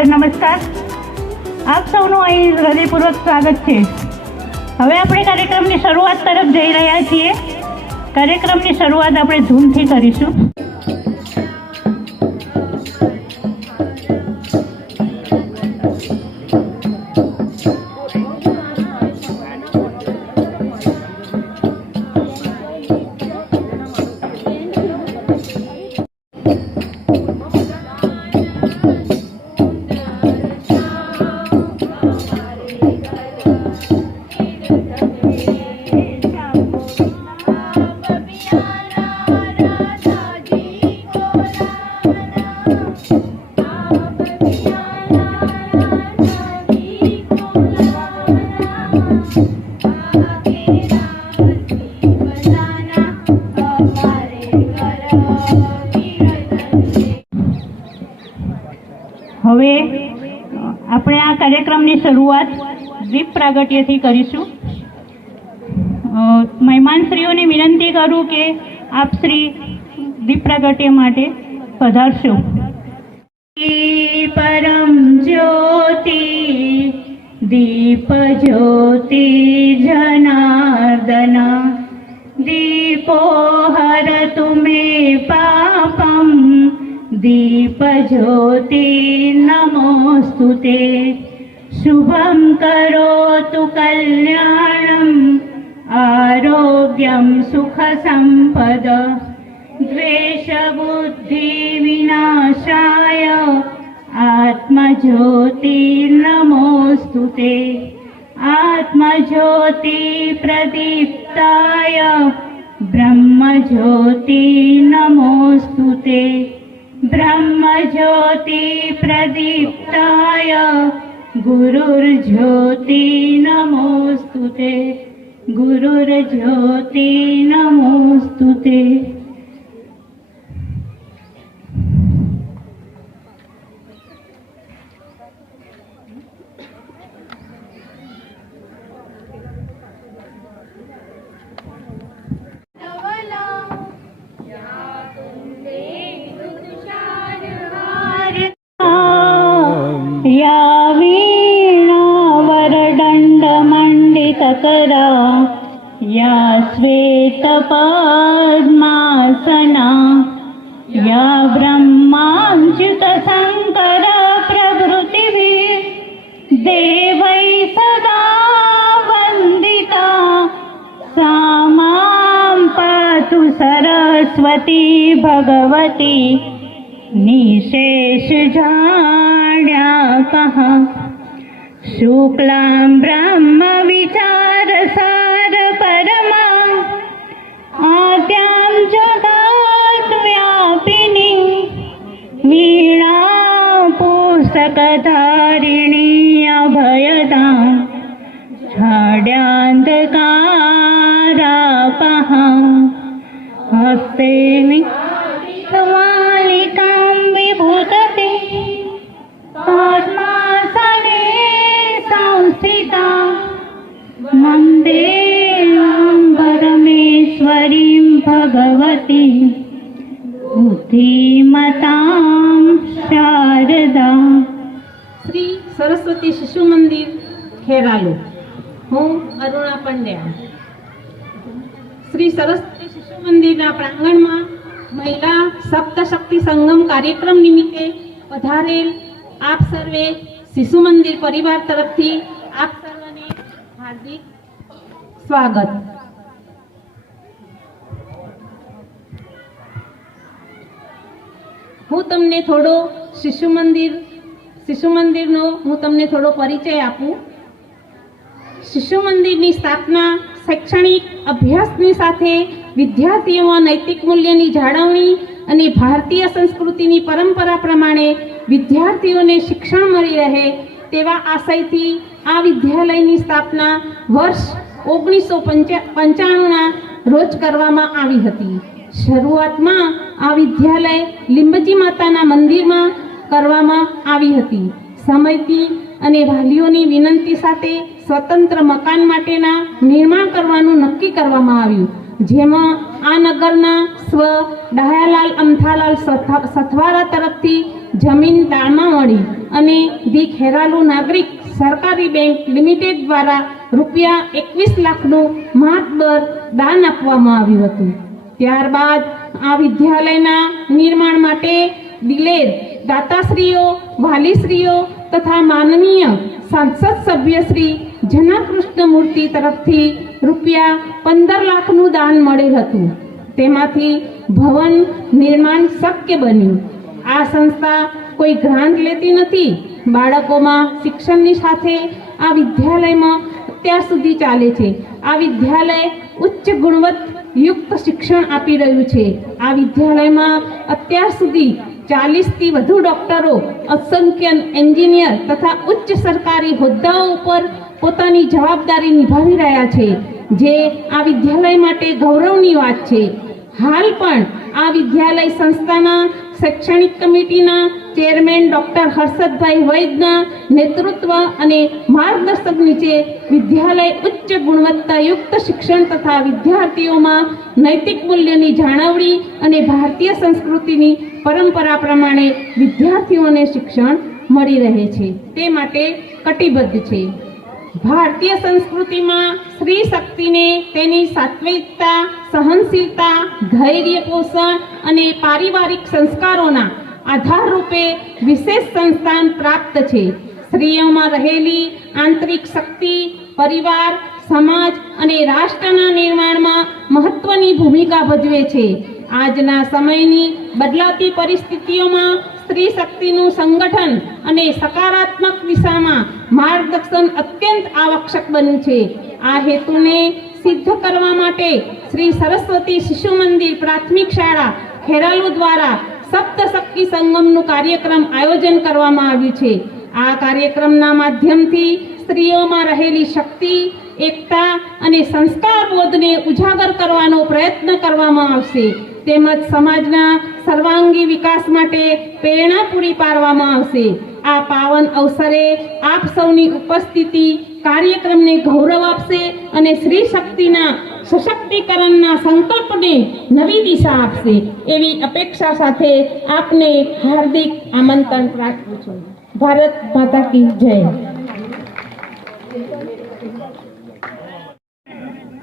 આદર નમસ્કાર. આપ સૌનું અહીં હૃદયપૂર્વક સ્વાગત છે. હવે આપણે કાર્યક્રમની શરૂઆત તરફ જઈ રહ્યા છીએ. કાર્યક્રમની શરૂઆત આપણે ધૂનથી કરીશું. હવે આપણે આ કાર્યક્રમની શરૂઆત દીપ પ્રાગટ્યથી કરીશું. મહેમાનશ્રીઓને વિનંતી કરું કે આપ શ્રી દીપ પ્રાગટ્ય માટે પધારશો. પરમ જ્યોતિ દીપ જ્યોતિ જનાર્દન દીપો હરતુ મે પાપમ दीप ज्योति नमोस्तुते शुभं करोतु कल्याणं आरोग्यं सुख संपद द्वेष बुद्धि विनाशाय आत्मज्योति नमोस्तुते आत्मज्योति प्रदीप्ताय ब्रह्मज्योति नमोस्तुते ब्रह्मज्योति प्रदीप्ताय गुरुर्ज्योति नमोस्तुते गुरुर्ज्योति नमोस्तुते. या वीणा वरदण्डमण्डितकरा या श्वेतपद्मासना या ब्रह्माच्युतशङ्कर प्रभृतिभिः देवैः सदा वन्दिता सा मां पातु सरस्वती भगवती निशेष कहा शुक्लां ब्रह्म विचार सार परमा आद्यां जगत् व्यापिनी वीणा पुस्तकधारिणी अभयदा छाड्यान्धकारापहा हस्ते मालिकां विभूतते पद्मासने संस्थिता वन्दे परमेश्वरीं भगवती बुद्धिमतां शारदा. श्री सरस्वती शिशु मंदिर खेरालू. હું અરુણા પંડ્યા. શ્રી સરસ્વતી શિશુ મંદિરના પ્રાંગણમાં મહિલા સપ્તશક્તિ સંગમ કાર્યક્રમ નિમિત્તે પધારેલ આપ સર્વે શિશુ મંદિર પરિવાર તરફથી આપ સર્વને હાર્દિક સ્વાગત. હું તમને થોડો શિશુ મંદિરનો હું તમને થોડો પરિચય આપું. શિશુ મંદિરની સ્થાપના શૈક્ષણિક અભ્યાસની સાથે વિદ્યાર્થીઓમાં નૈતિક મૂલ્યની જાળવણી અને ભારતીય સંસ્કૃતિની પરંપરા પ્રમાણે વિદ્યાર્થીઓને શિક્ષણ મળી રહે તેવા આશયથી આ વિદ્યાલયની સ્થાપના વર્ષ 1995ના રોજ કરવામાં આવી હતી. શરૂઆતમાં આ વિદ્યાલય લીંબજી માતાના મંદિરમાં કરવામાં આવી હતી. સમયથી અને વાલીઓની વિનંતી સાથે સ્વતંત્ર મકાન માટેના નિર્માણ કરવાનું નક્કી કરવામાં આવ્યું, જેમાં આ નગરના સ્વ ડાયાલાલ અમથાલાલ સથવારા તરફથી જમીન દાનમાં મળી અને ધી ખેરાલુ નાગરિક સહકારી બેંક લિમિટેડ દ્વારા રૂપિયા 21 લાખનું મહાત્બર દાન આપવામાં આવ્યું હતું. ત્યારબાદ આ વિદ્યાલયના નિર્માણ માટે દિલેર દાતાશ્રીઓ, વાલીશ્રીઓ તથા માનનીય સાંસદ સભ્ય શ્રી જના કૃષ્ણમૂર્તિ તરફથી રૂપિયા 15 લાખનું દાન મળેલ હતું. તેમાંથી ભવન નિર્માણ શક્ય બન્યું. આ સંસ્થા કોઈ ગ્રાન્ટ લેતી નથી. બાળકોમાં શિક્ષણની સાથે આ વિદ્યાલયમાં અત્યાર સુધી ચાલે છે. આ વિદ્યાલય ઉચ્ચ ગુણવત્તાયુક્ત શિક્ષણ આપી રહ્યું છે. આ વિદ્યાલયમાં અત્યાર સુધી 40થી વધુ ડોક્ટરો, અસંખ્ય એન્જિનિયર તથા ઉચ્ચ સરકારી હોદ્દાઓ ઉપર પોતાની જવાબદારી નિભાવી રહ્યા છે, જે આ વિદ્યાલય માટે ગૌરવની વાત છે. હાલ પણ આ વિદ્યાલય સંસ્થાના શૈક્ષણિક કમિટીના ચેરમેન ડોક્ટર હર્ષદભાઈ વૈદના નેતૃત્વ અને માર્ગદર્શન નીચે વિદ્યાલય ઉચ્ચ ગુણવત્તાયુક્ત શિક્ષણ તથા વિદ્યાર્થીઓમાં નૈતિક મૂલ્યોની જાળવણી અને ભારતીય સંસ્કૃતિની પરંપરા પ્રમાણે વિદ્યાર્થીઓને શિક્ષણ મળી રહે છે તે માટે કટિબદ્ધ છે. ભારતીય સંસ્કૃતિમાં સ્ત્રી શક્તિને તેની સાત્વિકતા, સહનશીલતા, ધૈર્ય, પોષણ અને પારિવારિક સંસ્કારોના આધાર રૂપે વિશેષ સંસ્થાન પ્રાપ્ત છે. સ્ત્રીઓમાં રહેલી આંતરિક શક્તિ પરિવાર, સમાજ અને રાષ્ટ્રના નિર્માણમાં મહત્વની ભૂમિકા ભજવે છે. આજના સમયની બદલાતી પરિસ્થિતિઓમાં સ્ત્રી શક્તિનું સંગઠન અને સકારાત્મક દિશામાં માર્ગદર્શન અત્યંત આવશ્યક બન્યું છે. આ હેતુને સિદ્ધ કરવા માટે શ્રી સરસ્વતી શિશુ મંદિર પ્રાથમિક શાળા ખેરાલુ દ્વારા સપ્તશક્તિ સંગમનું કાર્યક્રમ આયોજન કરવામાં આવ્યું છે. આ કાર્યક્રમના માધ્યમથી સ્ત્રીઓમાં રહેલી શક્તિ, એકતા અને સંસ્કાર બોધને ઉજાગર કરવાનો પ્રયત્ન કરવામાં આવશે. તેમજ સમાજના સર્વાંગી વિકાસ માટે પ્રેરણા પૂરી પાડવામાં આવશે. આ પાવન અવસરે આપ સૌની ઉપસ્થિતિ કાર્યક્રમને ગૌરવ આપશે અને સ્ત્રી શક્તિના સશક્તિકરણના સંકલ્પને નવી દિશા આપશે એવી અપેક્ષા સાથે આપને હાર્દિક આમંત્રણ પાઠવું છું. ભારત માતા કી જય.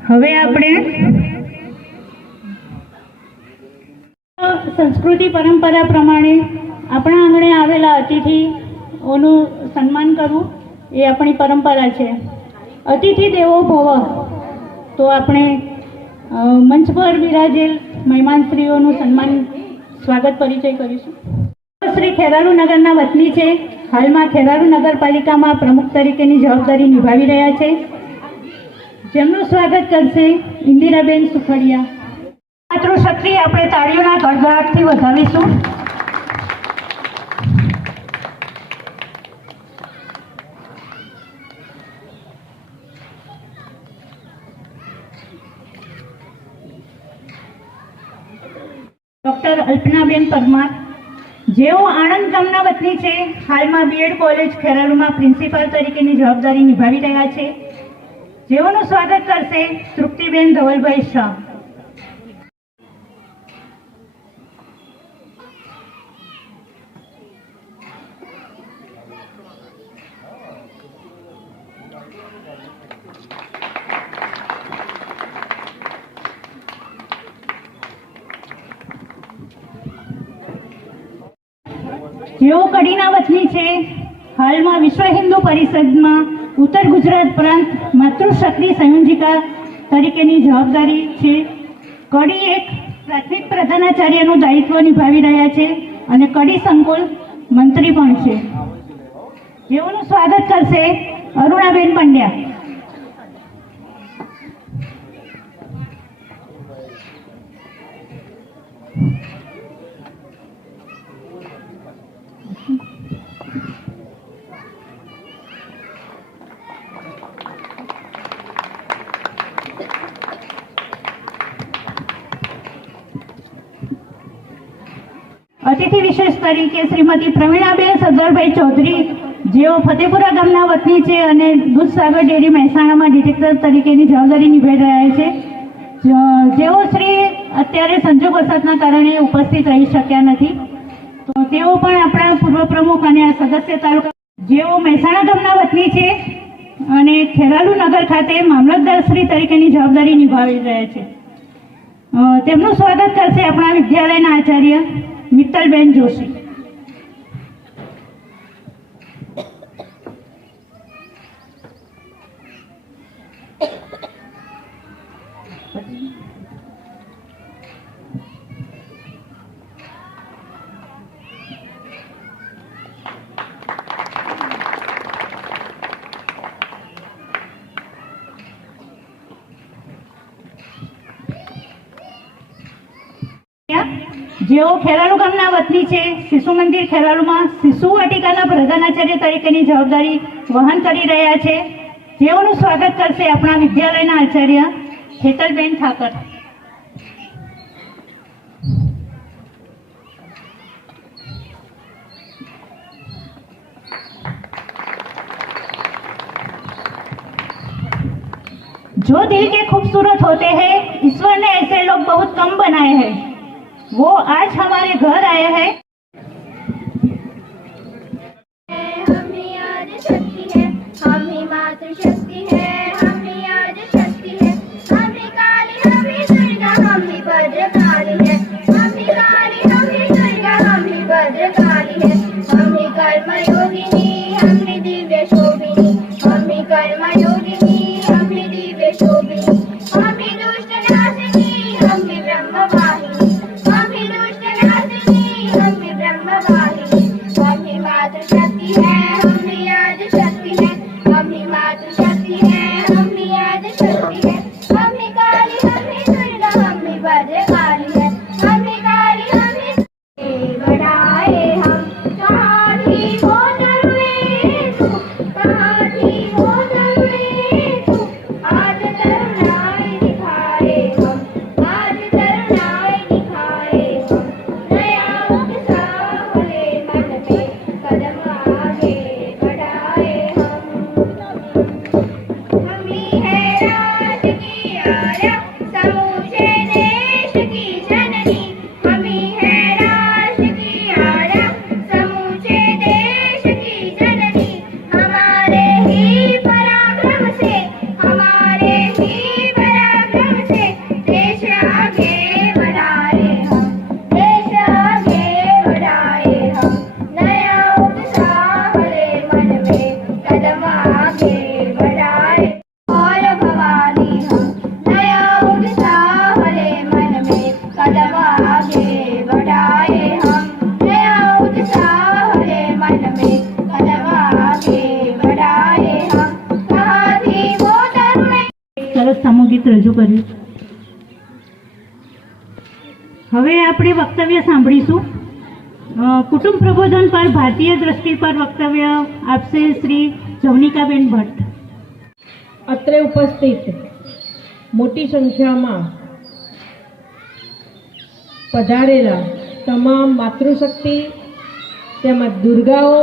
હવે આપણે સંસ્કૃતિ પરંપરા પ્રમાણે આપણા આંગણે આવેલા અતિથિઓનું સન્માન કરવું એ આપણી પરંપરા છે. અતિથિ દેવો ભવ, તો આપણે મંચ પર બિરાજેલ મહેમાનશ્રીઓનું સન્માન, સ્વાગત પરિચય કરીશું. શ્રી ખેરાલુ નગરના વતની છે. હાલમાં ખેરાલુ નગરપાલિકામાં પ્રમુખ તરીકેની જવાબદારી નિભાવી રહ્યા છે. જેમનું સ્વાગત કરશે ઇન્દિરાબેન સુખડિયા. માતૃશક્તિ આપણે તાળીઓના ગડગડાટથી વધાવીશું. ડોક્ટર અલ્પનાબેન પરમાર, જેઓ આણંદ ગામના વતની છે. હાલમાં બીએડ કોલેજ ખેરાલુમાં પ્રિન્સિપાલ તરીકેની જવાબદારી નિભાવી રહ્યા છે. જેઓનું સ્વાગત કરશે તૃપ્તિબેન ધવલભાઈ શાહ. જેઓ કડીના વતની છે. હાલમાં વિશ્વ હિન્દુ પરિષદમાં ઉત્તર ગુજરાત પ્રાંત માતૃશક્તિ સંયોજિકા તરીકેની જવાબદારી છે. કડી એક પ્રાથમિક પ્રધાનાચાર્યનું દાયિત્વ નિભાવી રહ્યા છે અને કડી સંકુલ મંત્રી પણ છે. જેઓનું સ્વાગત કરશે અરુણાબેન પંડ્યા. અતિથિ વિશેષ તરીકે શ્રીમતી પ્રવીણાબેન સરદારભાઈ ચૌધરી, જેઓ ફતેપુરા ગામના વતની છે અને દૂધસાગર ડેરી મહેસાણામાં ડિરેક્ટર તરીકેની જવાબદારી નિભાવી રહ્યા છે. જેઓ શ્રી અત્યારે સંજોગ વસાતના કારણે ઉપસ્થિત રહી શક્યા નથી. તો તેઓ પણ આપણા પૂર્વ પ્રમુખ અને સદસ્ય તાલુકા જેઓ મહેસાણા ગામના વતની છે અને ખેરાલુ નગર ખાતે મામલતદારશ્રી તરીકેની જવાબદારી નિભાવી રહ્યા છે. તેમનું સ્વાગત કરશે આપણા વિદ્યાલયના આચાર્ય મિત્તલબેન જોશી. જેઓ ખેરાલુ ગામના વતની છે, શિશુ મંદિર ખેરાલુમાં શિશુ વાટિકાના પ્રધાનાચાર્ય તરીકેની જવાબદારી વહન કરી રહ્યા છે. જેઓનું સ્વાગત કરશે આપણા વિદ્યાલયના આચાર્ય હેતલબેન ઠાકર. जो दिल के खूबसूरत होते हैं, ईश्वर ने ऐसे लोग बहुत कम बनाए हैं. वो आज हमारे घर आए हैं. हम ही आज शक्ति है, हम ही मातृ शक्ति है, हम ही आज शक्ति है, हम ही काली, हम ही दुर्गा, हम ही भद्रकाली है, हम ही काली, हम ही दुर्गा, हम ही भद्रकाली है, हम ही कर्म योगिनी, हम ही दिव्य शोभिनी, हम ही कर्म योगिनी, हम ही दिव्य शोभिनी, हम ही दुष्ट नाशिनी, हम ही ब्रह्म वाहिनी, हम ही दुष्ट नाशिनी, हम ही ब्रह्म वाहिनी, हम ही मातृ शक्ति है, हम ही आज शक्ति है, हम ही मातृ शक्ति है, हम ही आज शक्ति है, हम ही काली, हम ही दुर्गा, हम ही भद्रकाली है, हम ही काली, हम ही बढ़ाए हम. कहाँ थी वो तरुए तू, कहाँ थी वो तरुए तू, आज तरुणाई दिखाए हम, आज तरुणाई दिखाए हम, नया उत्साह ले मन में कदम आगे बढ़ाए हम. हम ही है राज की आर्या, समूचे देश की जननी, हम ही है राज की आर्या, समूचे देश की जननी, हमारे ही पराक्रम से, हमारे ही पराक्रम से देश आगे बढ़ाए हम, देश आगे बढ़ाए हम, नया उत्साह ले मन में कदम आगे बढ़ाए. और भवानी हम, नया उत्साह ले मन में कदम आगे बढ़ाए हम, नया उत्साह ले मन में कदम आगे बढ़ाए हम. कहाँ थी वो तरुणी. સરસ સામૂહિક રજૂ કર્યું. હવે આપણે વક્તવ્ય સાંભળીશું. કુટુંબ પ્રબોધન પર ભારતીય દ્રષ્ટિ પર વક્તવ્ય આપશે શ્રી જવનિકાબેન ભટ્ટ. અત્રે ઉપસ્થિત મોટી સંખ્યામાં પધારેલા તમામ માતૃશક્તિ તેમજ દુર્ગાઓ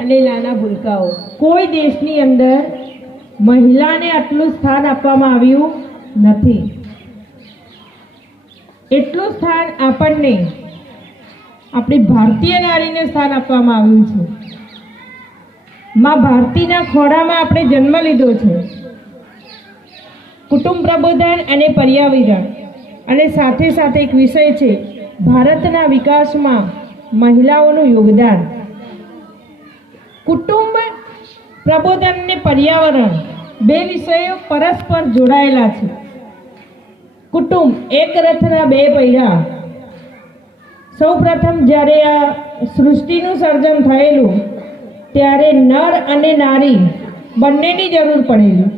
અને નાના ભૂલકાઓ, કોઈ દેશની અંદર મહિલાને આટલું સ્થાન આપવામાં આવ્યું નથી. એટલું સ્થાન આપણને આપણી ભારતીય નારીને સ્થાન આપવામાં આવ્યું છે. માં ભારતીના ખોળામાં આપણે જન્મ લીધો છે. કુટુંબ પ્રબોધન અને પર્યાવરણ અને સાથે સાથે એક વિષય છે ભારતના વિકાસમાં મહિલાઓનું યોગદાન. કુટુંબ પ્રબોધન અને પર્યાવરણ બે વિષયો પરસ્પર જોડાયેલા છે. કુટુંબ એક રથના બે પૈડા. સૌ પ્રથમ જ્યારે આ સૃષ્ટિનું સર્જન થયેલું ત્યારે નર અને નારી બંનેની જરૂર પડેલી.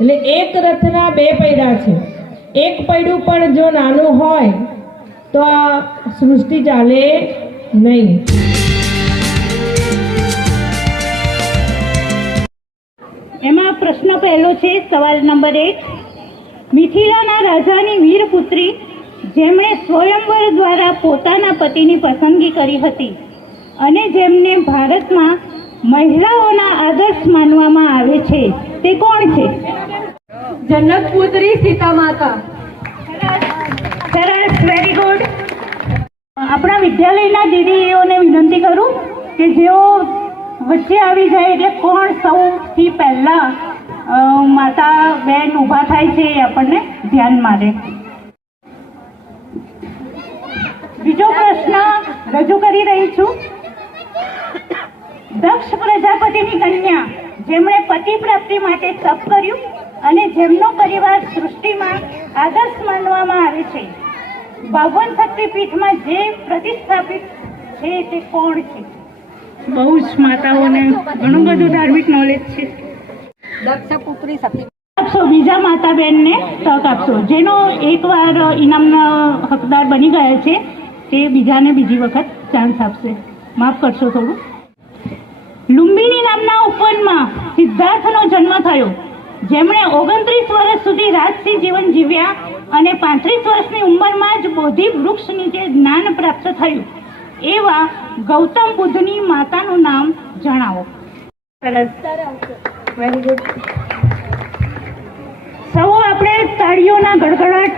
એટલે એક રથના બે પૈડા છે. એક પૈડું પણ જો નાનું હોય તો આ સૃષ્ટિ ચાલે નહીં. એમાં પ્રશ્ન પહેલો છે, સવાલ નંબર 1. મિથિલાના રાજાની વીરપુત્રી જેમણે સ્વયંવર દ્વારા પોતાના પતિની પસંદગી કરી હતી અને જેમને ભારતમાં મહિલાઓના આદર્શ માનવામાં આવે છે તે કોણ છે? જન્નતપુત્રી સીતા માતા. સરસ, વેરી ગુડ. આપણા વિદ્યાલયના દીદીઓને વિનંતી કરું કે જેઓ વચ્ચે આવી જાય એટલે કોણ સૌથી પહેલાં માતા બહેન ઊભા થાય છે એ આપણને ધ્યાનમાં રહે. બીજો પ્રશ્ન રજૂ કરી રહી છું. દક્ષ પ્રજાપતિની કન્યા જેમણે પતિ પ્રાપ્તિ માટે તપ કર્યું અને જેમનો પરિવાર સૃષ્ટિમાં આદર્શ માનવામાં આવે છે, 52 શક્તિપીઠમાં જે પ્રતિષ્ઠાપિત છે તે કોણ છે? બહુ જ માતાઓને ઘણું બધું ધાર્મિક નોલેજ છે. આપશો બીજા માતા બહેનને તક આપશો. જેનો એકવાર ઇનામના હકદાર બની ગયા છે તે બીજાને બીજી વખત ચાન્સ આપશે. માફ કરશો થોડું. લુંબિની નામના ઉપવનમાં સિદ્ધાર્થનો જન્મ થયો, જેમણે 29 વર્ષ સુધી રાજસી જીવન જીવ્યા અને 35 વર્ષની ઉંમરમાં જ બોધિ વૃક્ષ નીચે જ્ઞાન પ્રાપ્ત થયું. એવા ગૌતમ બુદ્ધની માતાનું નામ જણાવો. સરસ, વેરી ગુડ. સૌ આપણે તાળીઓના ગડગડાટ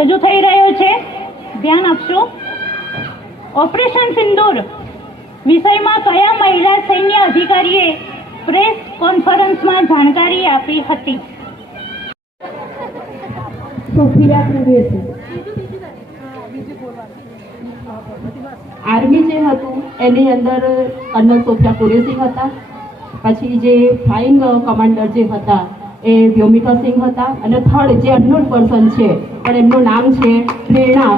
રજૂ થઈ રહ્યો છે. ધ્યાન આપશો. ઓપરેશન સિંદૂર વિષયમાં કયા મહિલા સૈન્ય અધિકારીએ પ્રેસ કોન્ફરન્સમાં જાણકારી આપી હતી? સોફિયા કુરેશી. આર્મી જે હતું એની અંદર કર્નલ સોફિયા કુરેશી હતા. પછી જે ફ્લાઇંગ કમાન્ડર જે હતા એ વ્યોમિકા સિંહ હતા. અને થર્ડ જે અનનોન પર્સન છે પણ એમનું નામ છે પ્રેરણા,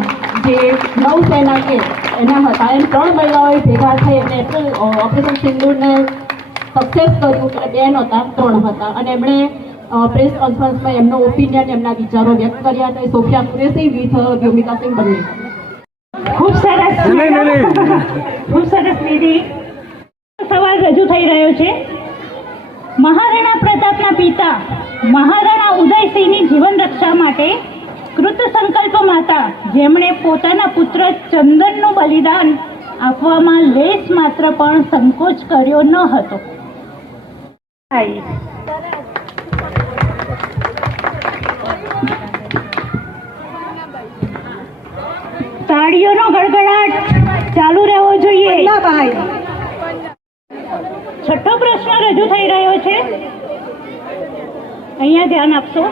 જે નૌસેના કે એના હતા. એમ 3 મહિલાઓએ ભેગા થઈ અને એટલું ઓપરેશન સિંદૂરને સક્સેસ કર્યું. એટલે 2 નહોતા 3 હતા. અને એમણે પ્રેસ કોન્ફરન્સમાં એમનો ઓપિનિયન, એમના વિચારો વ્યક્ત કર્યા હતા. સોફિયા કુરેશી વિથ વ્યોમિકા સિંહ બંને. ખૂબ સરસ, ખૂબ સરસ દીદી. સવાલ રજૂ થઈ રહ્યો છે. મહારાણા પ્રતાપના પિતા મહારાણા ઉદયસિંહની જીવન રક્ષા માટે કૃત સંકલ્પ માતા, જેમણે પોતાના પુત્ર ચંદનનું બલિદાન આપવામાં લેશ માત્ર પણ સંકોચ કર્યો ન હતો. તાળીઓનો ગડગડાટ ચાલુ રહેવો જોઈએ. છઠ્ઠો પ્રશ્ન રજૂ થઈ રહ્યો છે. અહીંયા ધ્યાન આપશો.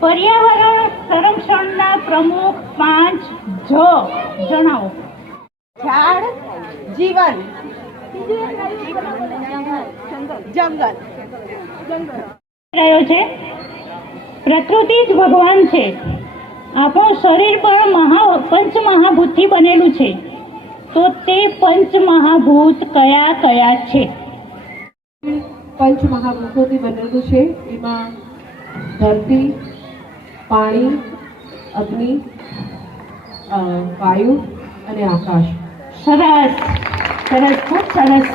પર્યાવરણ સંરક્ષણના પ્રમુખ 5 જણાવો. ઝાડ, જીવન, જંગલ. રહ્યો છે. પ્રકૃતિ જ ભગવાન છે. આપણું શરીર પણ પંચમહાભૂતથી બનેલું છે. તો તે પંચમહાભૂત કયા કયા છે? પંચમહાભૂતોથી બનેલું છે. એમાં ધરતી, પાણી, અગ્નિ, વાયુ અને આકાશ. સરસ, સરસ, ખૂબ સરસ.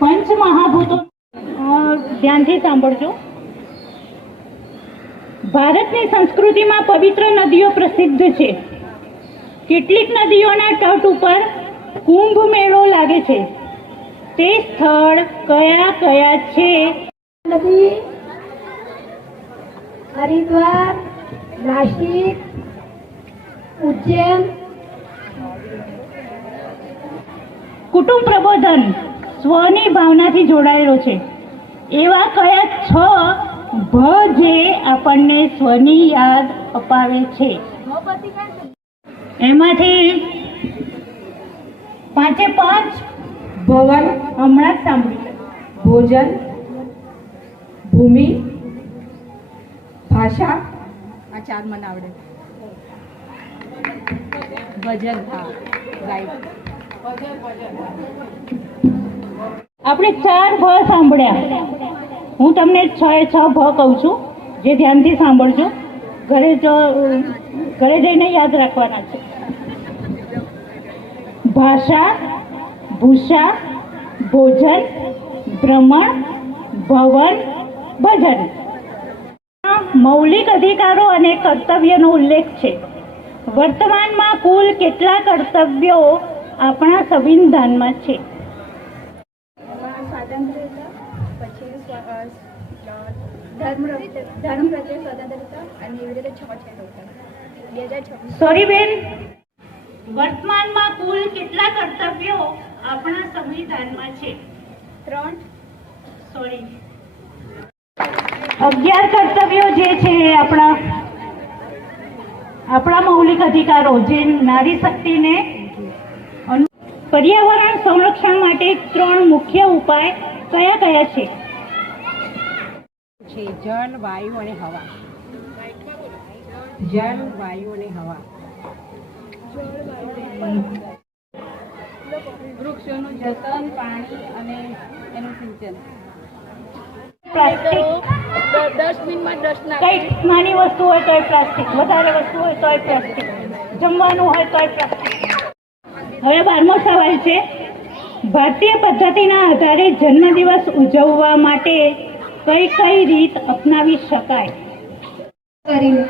પંચમહાભૂતો ધ્યાનથી સાંભળજો. ભારતની સંસ્કૃતિમાં પવિત્ર નદીઓ પ્રસિદ્ધ છે. કેટલીક નદીઓના તટ ઉપર કુંભ મેળો લાગે છે. તે સ્થળ કયા કયા છે? नदी, हरिद्वार, नासिक, उज्जैन. કુટુંબ પ્રબોધન સ્વની ભાવનાથી જોડાયેલો છે. એવા કયા 6 ભ જે આપણને સ્વની યાદ અપાવે છે? એમાંથી 5 ભવન, હમણાં જ સાંભળ્યું. ભોજન, ભૂમિ, ભાષા, આ 4 મને આવડે. ભજન. હા, રાઈટ. આપણે 4 ભ સાંભળ્યા. હું તમને 6 ભ કહું છું, જે ધ્યાનથી સાંભળજો. ઘરે જઈને યાદ રાખવાના છે. ભાષા, ભૂષા, ભોજન, ભ્રમણ, ભવન, ભજન. મૌલિક અધિકારો અને કર્તવ્યનો ઉલ્લેખ છે. વર્તમાનમાં કુલ કેટલા કર્તવ્યો આપણા સંવિધાનમાં છે? સ્વાતંત્ર્ય, પછી ધર્મ પ્રત્યે સ્વતંત્રતા અને એવી રીતે 6 છે ટોટલ 2026. સોરી બેન, વર્તમાનમાં કુલ કેટલા કર્તવ્યો આપણા સંવિધાનમાં છે? 3. સોરી, 11 કર્તવ્યો જે છે એ આપણા મૌલિક અધિકારો, જે નારી શક્તિને પર્યાવરણ સંરક્ષણ માટે 3 મુખ્ય ઉપાય કયા કયા છે? જળ, વાયુ અને હવા. જળ, વાયુ અને હવા. વૃક્ષોનું જતન, પાણી અને એનું સિંચન. પ્લાસ્ટિક, ડસ્ટબિનમાં ડસ્ટ કઈ નાની વસ્તુ હોય તો પ્લાસ્ટિક, વધારે વસ્તુ હોય તો પ્લાસ્ટિક, જમવાનું હોય તો પ્લાસ્ટિક. હવે 12મો સવાલ છે, ભારતીય પદ્ધતિના આધારે જન્મદિવસ ઉજવવા માટે કઈ કઈ રીત અપનાવી શકાય? કરીને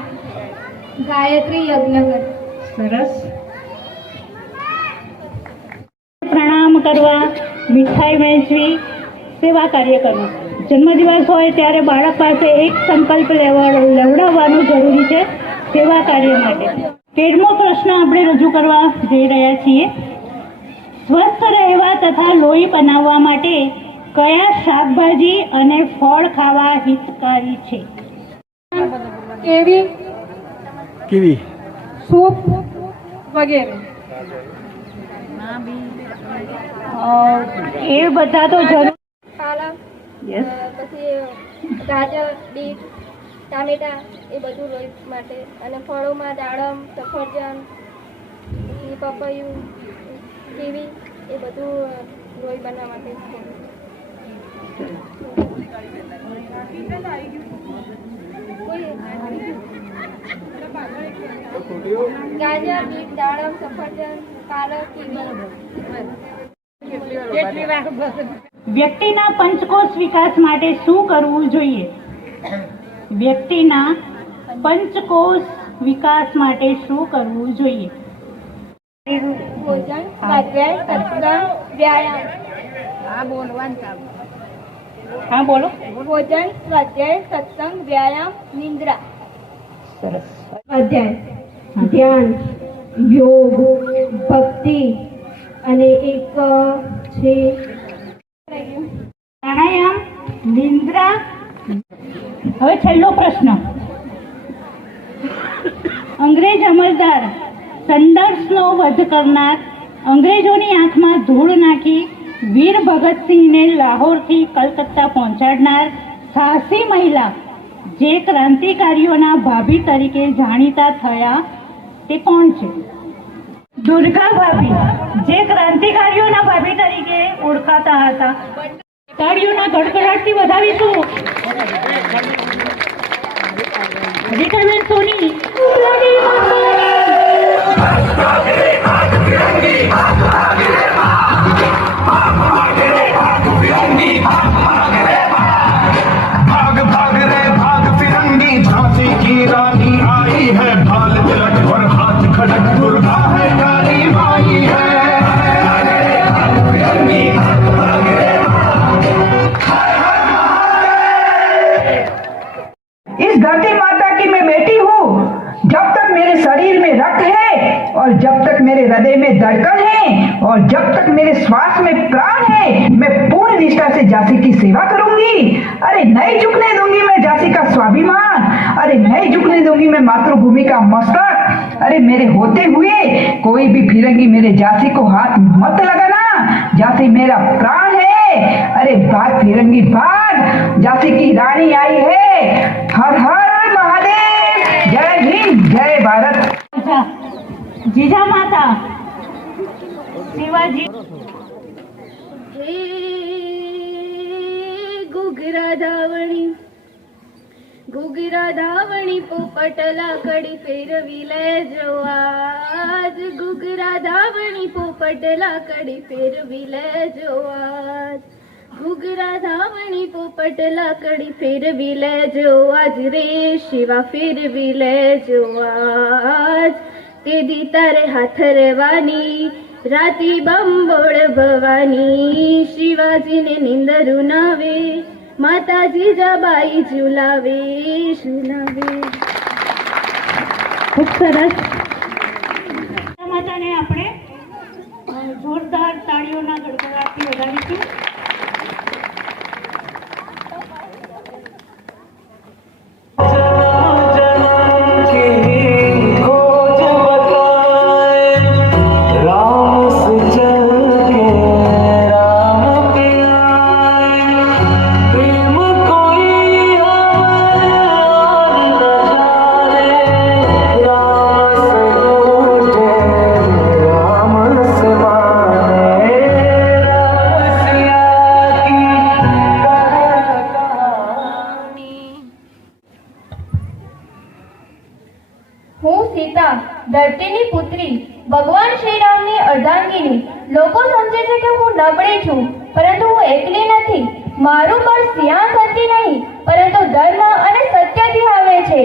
ગાયત્રી યજ્ઞ કરે. સરસ. પ્રણામ કરવા, મીઠાઈ વહેંચવી, સેવા કાર્ય કરવું. જન્મદિવસ હોય ત્યારે બાળક પાસે એક સંકલ્પ લેવડાવવાનું જરૂરી છે સેવા કાર્ય માટે. 13મો પ્રશ્ન આપણે રજૂ કરવા જઈ રહ્યા છીએ. સ્વસ્થ રહેવા તથા લોહી બનાવવા માટે કયા શાકભાજી અને ફળ ખાવા હિતકારી છે? કીવી, સૂપ વગેરે. એ બધા તો જરૂર. પાલક, યસ. પછી ગાજર, બીટ, ટામેટા એ બધું લોહી માટે. અને ફળોમાં દાડમ, સફરજન, પછી પપૈયું, કીવી એ બધું લોહી બનાવવા માટે છે. ગાજર, બીટ, દાડમ, સફરજન, પાલક, કીવી. વ્યક્તિના પંચકોશ વિકાસ માટે શું કરવું જોઈએ? વ્યક્તિના પંચકોશ વિકાસ માટે શું કરવું જોઈએ? ભોજન, સ્વાધ્યાય, સત્સંગ, વ્યાયામ. હા બોલો. ભોજન, સ્વાધ્યાય, સત્સંગ, વ્યાયામ, નિંદ્રા. સરસ. અધ્યાય, ધ્યાન, યોગ, ભક્તિ અને એક છે પ્રાણાયામ, નિંદ્રા. હવે છેલ્લો પ્રશ્ન. અંગ્રેજ અમલદાર સંડર્સનો વધ કરનાર, અંગ્રેજોની આંખમાં ધૂળ નાખી વીર ભગતસિંહને લાહોરથી કલકત્તા પહોંચાડનાર સાહસી મહિલા જે ક્રાંતિકારીઓના ભાભી તરીકે જાણીતા થયા તે કોણ છે? દુર્ગા ભાભી, જે ક્રાંતિકારીઓના ભાભી તરીકે ઓળખાતા હતા. તાળીઓના ગડગડાટથી વધાવીશું. રીટાબેન સોની. भाग भाग रे भाग फिरंगी झांसी की रानी आई है भाल तिलक और हाथ खड़क दुर्गा है काली माई है इस धरती माता की मैं बेटी हूँ। जब तक मेरे शरीर में रक्त है और जब तक मेरे हृदय में धड़कन है और जब तक मेरे श्वास में प्राण है, मैं पूर्ण निष्ठा से झांसी की सेवा करूंगी। अरे नहीं झुकने दूंगी मैं झांसी का स्वाभिमान। अरे नहीं झुकने दूंगी मैं मातृभूमि का मस्तक। अरे मेरे होते हुए कोई भी फिरंगी मेरे झांसी को हाथ मत लगाना। झांसी मेरा प्राण है। अरे भाग फिरंगी भाग, झांसी की रानी आई है। हर हर महादेव। जय हिंद, जय भारत। જીજા માતા શિવાજી. હે ઘૂઘરા ધાવણી, ઘૂઘરા ધાવણી પોપટલા કડી ફેરવી લેજો આજ. ઘૂઘરા ધાવણી પોપટલા કડી ફેરવી લેજો આજ. ઘૂઘરા ધાવણી પોપટલા કડી ફેરવી લેજો આજ રે શિવા ફેરવી લેજો આજ. તે દી તારે હાથ રવાની રાતી બંબોળ ભવાની. શિવાજીને નિંદરું નાવે माता जीजाबाई झुलावे झुलावे। ખૂબ સરસ. માતાને આપણે જોરદાર તાળીઓના ગડગડાટથી વધાવીશું. હું સીતા, ધરતીની પુત્રી, ભગવાન શ્રી રામની અર્ધાંગીની. લોકો સમજે છે કે હું નબળી છું, પરંતુ હું એકલી નથી. મારું બળ સિંહાસનથી નહીં, પરંતુ ધર્મ અને સત્યથી આવે છે.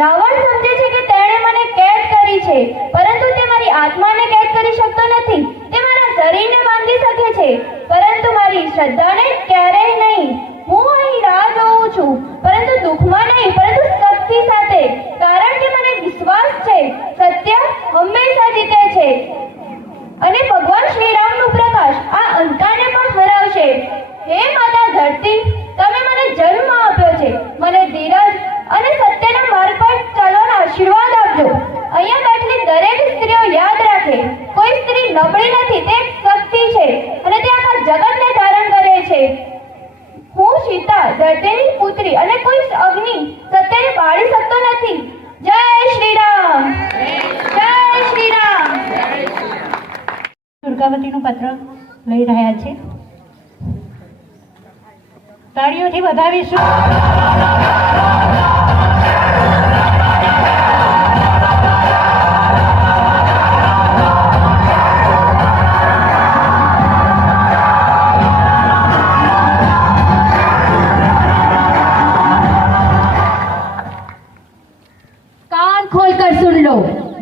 રાવણ સમજે છે કે તેણે મને કેદ કરી છે, પરંતુ તે મારી આત્માને કેદ કરી શકતો નથી. તે મારા શરીરને બાંધી શકે છે, પરંતુ મારી શ્રદ્ધાને ક્યારેય નહીં. હું અહીં રાહ જોઉં છું, પરંતુ દુઃખમાં નહીં, પરંતુ શક્તિ સાથે, કારણ કે મને વિશ્વાસ છે સત્ય હંમેશા જીતે છે અને ભગવાન શ્રી રામનું પ્રકાશ આ અંધકારને પણ હરાવશે. હે માતા ધરતી, તમે મને જન્મ આપ્યો છે, મને ધીરજ અને સત્યના માર્ગ પર ચાલવાનો આશીર્વાદ આપજો. અહીંયા બેઠેલી દરેક સ્ત્રીઓ યાદ રાખે, કોઈ સ્ત્રી નબળી નથી, તે એક શક્તિ છે અને તે આખા જગતને ધારણ કરે છે. હું સીતા, ધરતીની પુત્રી, અને કોઈ અગ્નિ સત્યને બાળી શકતો નથી. જય શ્રી રામ, જય શ્રી રામ. દુર્ગાવતીનું પત્ર લઈ રહ્યા છે. તાળીઓથી વધાવીશું. खोलकर सुन लो,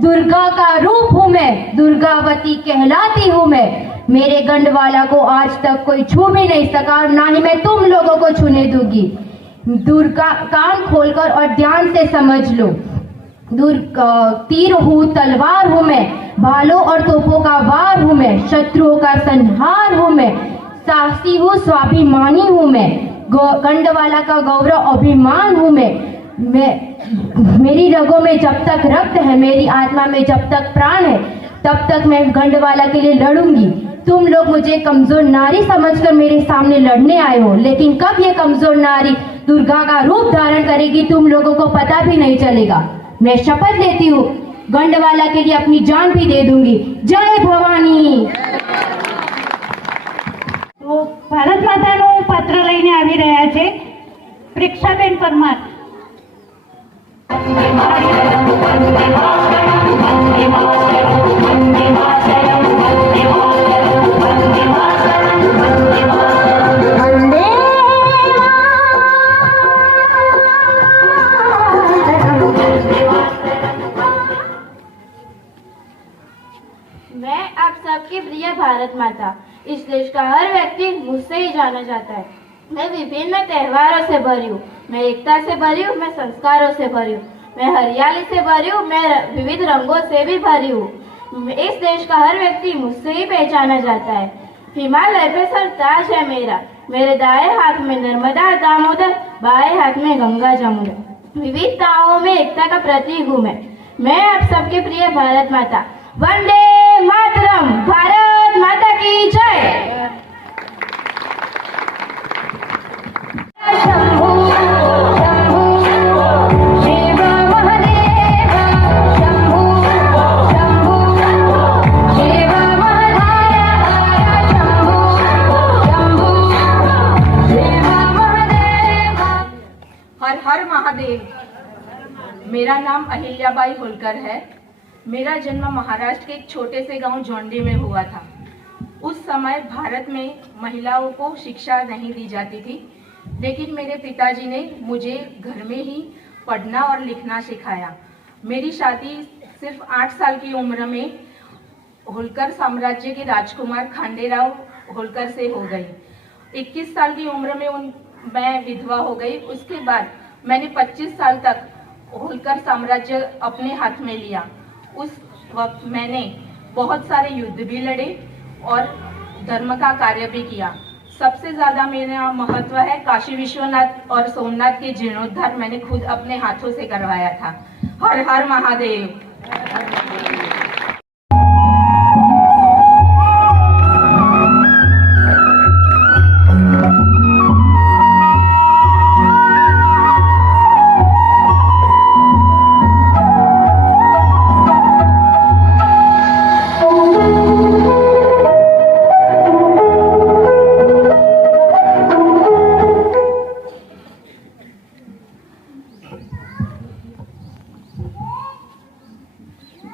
दुर्गा का रूप हूँ मैं, दुर्गावती कहलाती हूँ मैं. मेरे गंडवाला को आज तक कोई छू भी नहीं सका, ना ही मैं तुम लोगों को छूने दूंगी. दुर्गा, कान खोलकर और ध्यान से समझ लो. तीर हूँ, तलवार हूँ मैं, भालों और तोपों का वार हूँ मैं, शत्रुओं का संहार हूँ मैं, साहसी हूँ, स्वाभिमानी हूँ मैं, गंडवाला का गौरव अभिमान हूँ मैं. मेरी रगों में जब तक रक्त है, मेरी आत्मा में जब तक प्राण है, तब तक मैं गंडवाला के लिए लड़ूंगी. तुम लोग मुझे कमजोर नारी समझकर मेरे सामने लड़ने आए हो, लेकिन कब ये कमजोर नारी दुर्गा का रूप धारण करेगी तुम लोगों को पता भी नहीं चलेगा. मैं शपथ लेती हूँ, गंडवाला के लिए अपनी जान भी दे दूंगी. जय भवानी. તો ભારત માતાનું પત્ર લઈને આવી રહ્યા છે પ્રેક્ષાબેન પરમાર. मैं आप सबकी प्रिय भारत माता, इस देश का हर व्यक्ति मुझसे ही जाना जाता है. मैं विभिन्न त्योहारों से भरी हूँ, मैं एकता से भरी हूँ, मैं संस्कारों से भरी हूँ, मैं हरियाली से भरी हूँ, मैं विविध रंगों से भी भरी हूँ. इस देश का हर व्यक्ति मुझसे ही पहचाना जाता है. हिमालय पे सर ताज है मेरा, मेरे दाएं हाथ में नर्मदा दामोदर, बाएं हाथ में गंगा जमुना. विविधताओं में एकता का प्रतीक हूँ मैं आप सबके प्रिय भारत माता. वंदे मातरम. भारत माता की जय. शंभू शंभू शिव महादेव, शंभू शंभू शिव महादेव, शंभू शंभू शिव महादेव. हर हर महादेव. मेरा नाम अहिल्याबाई होलकर है. मेरा जन्म महाराष्ट्र के एक छोटे से गांव जोंडी में हुआ था. उस समय भारत में महिलाओं को शिक्षा नहीं दी जाती थी, लेकिन मेरे पिताजी ने मुझे घर में ही पढ़ना और लिखना सिखाया. मेरी शादी सिर्फ 8 साल की उम्र में होलकर साम्राज्य के राजकुमार खांडेराव होलकर से हो गई. 21 साल की उम्र में मैं विधवा हो गई, उसके बाद मैंने 25 साल तक होलकर साम्राज्य अपने हाथ में लिया। उस वक्त मैंने बहुत सारे युद्ध भी लड़े और धर्म का कार्य भी किया। सबसे ज़्यादा मेरा महत्व है काशी विश्वनाथ और सोमनाथ के जीर्णोद्धार मैंने खुद अपने हाथों से करवाया था। हर हर महादेव।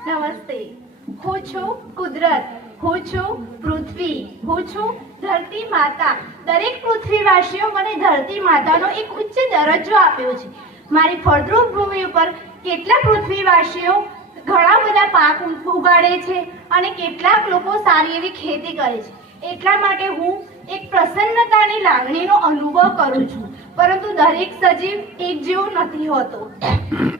નમસ્તે, હું છું કુદરત, હું છું પૃથ્વી, હું છું ધરતી માતા. દરેક પૃથ્વીવાસીઓ મને ધરતી માતાનો એક ઉચ્ચ દરજ્જો આપ્યો છે. મારી ફળદ્રુપ ભૂમિ ઉપર કેટલાક પૃથ્વીવાસીઓ ઘણા બધા પાક ઉગાડે છે અને કેટલાક લોકો સારી એવી ખેતી કરે છે. એટલા માટે હું એક પ્રસન્નતાની લાગણીનો અનુભવ કરું છું. પરંતુ દરેક સજીવ એક જેવો નથી હોતો.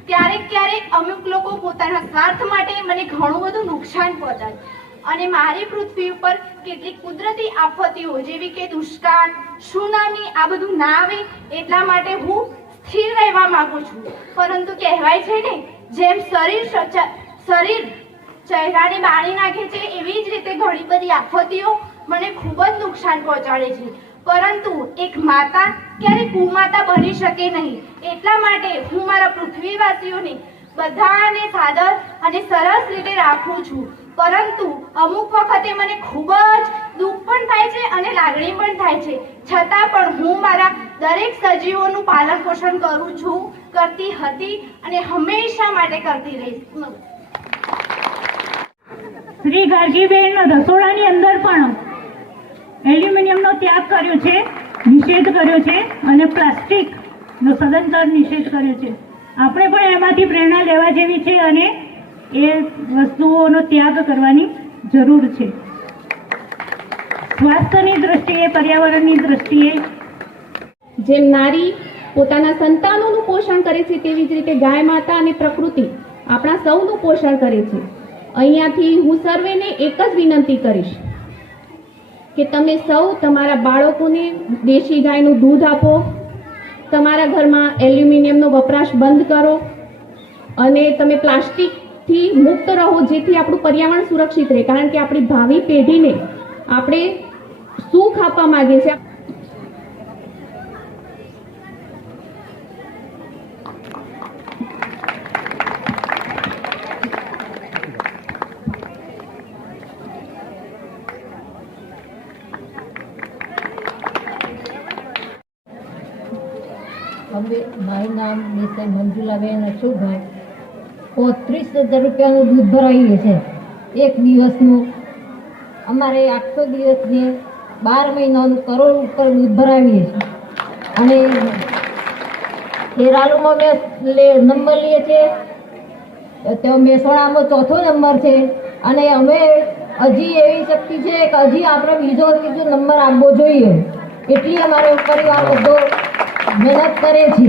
ક્યારેક અમુક લોકો પોતાના સ્વાર્થ માટે મને ઘણું બધું નુકસાન પહોંચાડે અને મારી પૃથ્વી ઉપર કેટલીક કુદરતી આફતીઓ જેવી કે દુષ્કાળ, સુનામી આ બધું ના આવે એટલા માટે હું સ્થિર રહેવા માંગુ છું. પરંતુ કહેવાય છે ને, જેમ શરીર ચહેરાને બાળી નાખે છે એવી જ રીતે ઘણી બધી આફતીઓ મને ખૂબ જ નુકસાન પહોંચાડે છે. પરંતુ એક માતા ક્યારેય કુમાતા બની શકે નહીં. એટલા માટે હું મારા પૃથ્વીવાસીઓને બધાને સાદર અને સરસ રીતે રાખું છું. પરંતુ અમુક વખતે મને ખૂબ જ દુઃખ પણ થાય છે અને લાગણી પણ થાય છે. છતાં પણ હું મારા દરેક સજીવોનું પાલન પોષણ કરું છું, કરતી હતી અને હંમેશા માટે કરતી રહીશ. શ્રી ગાર્ગીબેન રસોડાની અંદર પણ એલ્યુમિનિયમનો ત્યાગ કર્યો છે, નિષેધ કર્યો છે અને પ્લાસ્ટિકનો સદંતર નિષેધ કર્યો છે. આપણે પણ એમાંથી પ્રેરણા લેવા જેવી છે અને એ વસ્તુઓનો ત્યાગ કરવાની જરૂર છે. સ્વાસ્થ્યની દ્રષ્ટિએ, પર્યાવરણની દ્રષ્ટિએ જેમ નારી પોતાના સંતાનોનું પોષણ કરે છે તેવી જ રીતે ગાય માતા અને પ્રકૃતિ આપણા સૌનું પોષણ કરે છે. અહીંયાથી હું સર્વેને એક જ વિનંતી કરીશ કે તમે સૌ તમારા બાળકોને દેશી ગાયનું દૂધ આપો, તમારા ઘરમાં એલ્યુમિનિયમનો વપરાશ બંધ કરો અને તમે પ્લાસ્ટિકથી મુક્ત રહો, જેથી આપણું પર્યાવરણ સુરક્ષિત રહે. કારણ કે આપણી ભાવિ પેઢીને આપણે સુખ આપવા માંગીએ છીએ. હવે મારું નામ મિસ્ટર મંજુલાબેન અશોકભાઈ. 30,000 રૂપિયાનું દૂધ ભરાઈએ છે એક દિવસનું. અમારે 800 દિવસને 12 મહિનાનું કરોડ ઉપર દૂધ ભરાવીએ છીએ અને ખેરાલુમાં નંબર લઈએ છીએ, તો મહેસાણામાં 4થો નંબર છે અને અમે હજી એવી શક્તિ છે કે હજી આપણે બીજો નંબર આપવો જોઈએ. એટલી અમારો પરિવાર બધો મહેનત કરે છે.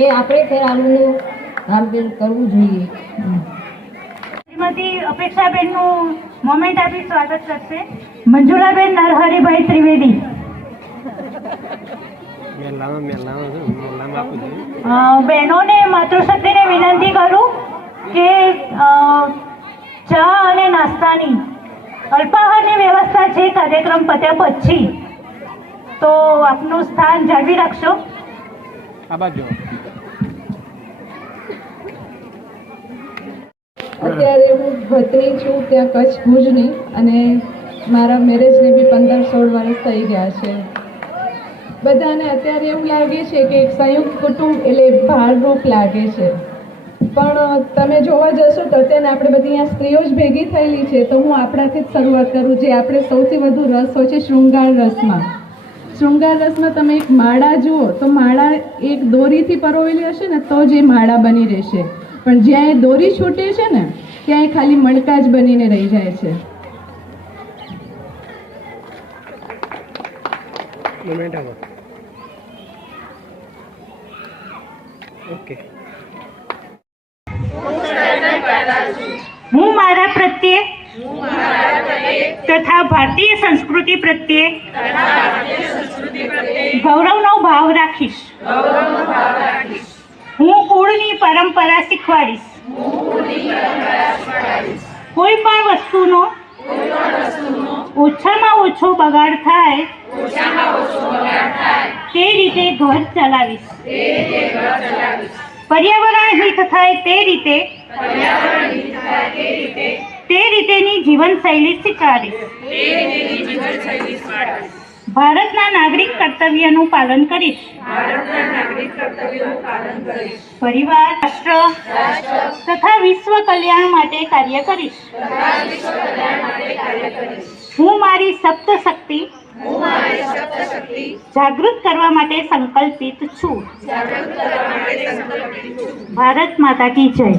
એ આપણે ખેરાલુનું કામગીરી કરવું જોઈએ. શ્રીમતી અપેક્ષાબેનનું મોમેન્ટ આપી સ્વાગત કરશે મંજુલાબેન નરહરિભાઈ ત્રિવેદી. બહેનોને માતૃશક્તિને વિનંતી કરું કે ચા અને નાસ્તાની અલ્પાહારની વ્યવસ્થા છે કાર્યક્રમ પત્યા પછી, તો આપનું સ્થાન જાળવી રાખશો. અત્યારે હું ભત્રી છું ત્યાં કચ્છ ભુજની અને મારા મેરેજને બી 15-16 વર્ષ થઈ ગયા છે. બધાને અત્યારે એવું લાગે છે કે એક સંયુક્ત કુટુંબ એટલે ભારરૂપ લાગે છે, પણ તમે જોવા જશો તો અત્યારે આપણે બધી અહીંયા સ્ત્રીઓ જ ભેગી થયેલી છે. તો હું આપણાથી જ શરૂઆત કરું. જે આપણે સૌથી વધુ રસ હોય છે શૃંગાર રસમાં. શૃંગાર રસમાં તમે એક માળા જુઓ તો માળા એક દોરીથી પરોવેલી હશે ને તો જ એ માળા બની રહેશે, પણ જ્યાં એ દોરી છૂટે છે ને ત્યાં એ ખાલી મણકા જ બનીને રહી જાય છે. ઓકે. હું મારા પ્રત્યે તથા ભારતીય સંસ્કૃતિ પ્રત્યે ગૌરવનો ભાવ રાખીશ. હું કુળની પરંપરા શીખવાડીશ. કોઈ પણ વસ્તુનો ઓછામાં ઓછો બગાડ થાય તે રીતે ઘર ચલાવીશ. પર્યાવરણ હિત થાય તે રીતેની જીવનશૈલી સ્વીકારીશ. ભારતના નાગરિક કર્તવ્યનું પાલન કરીશ. પરિવાર, રાષ્ટ્ર તથા વિશ્વ કલ્યાણ માટે કાર્ય કરીશ. હું મારી સપ્તશક્તિ જાગૃત કરવા માટે સંકલ્પિત છું. ભારત માતા કી જય.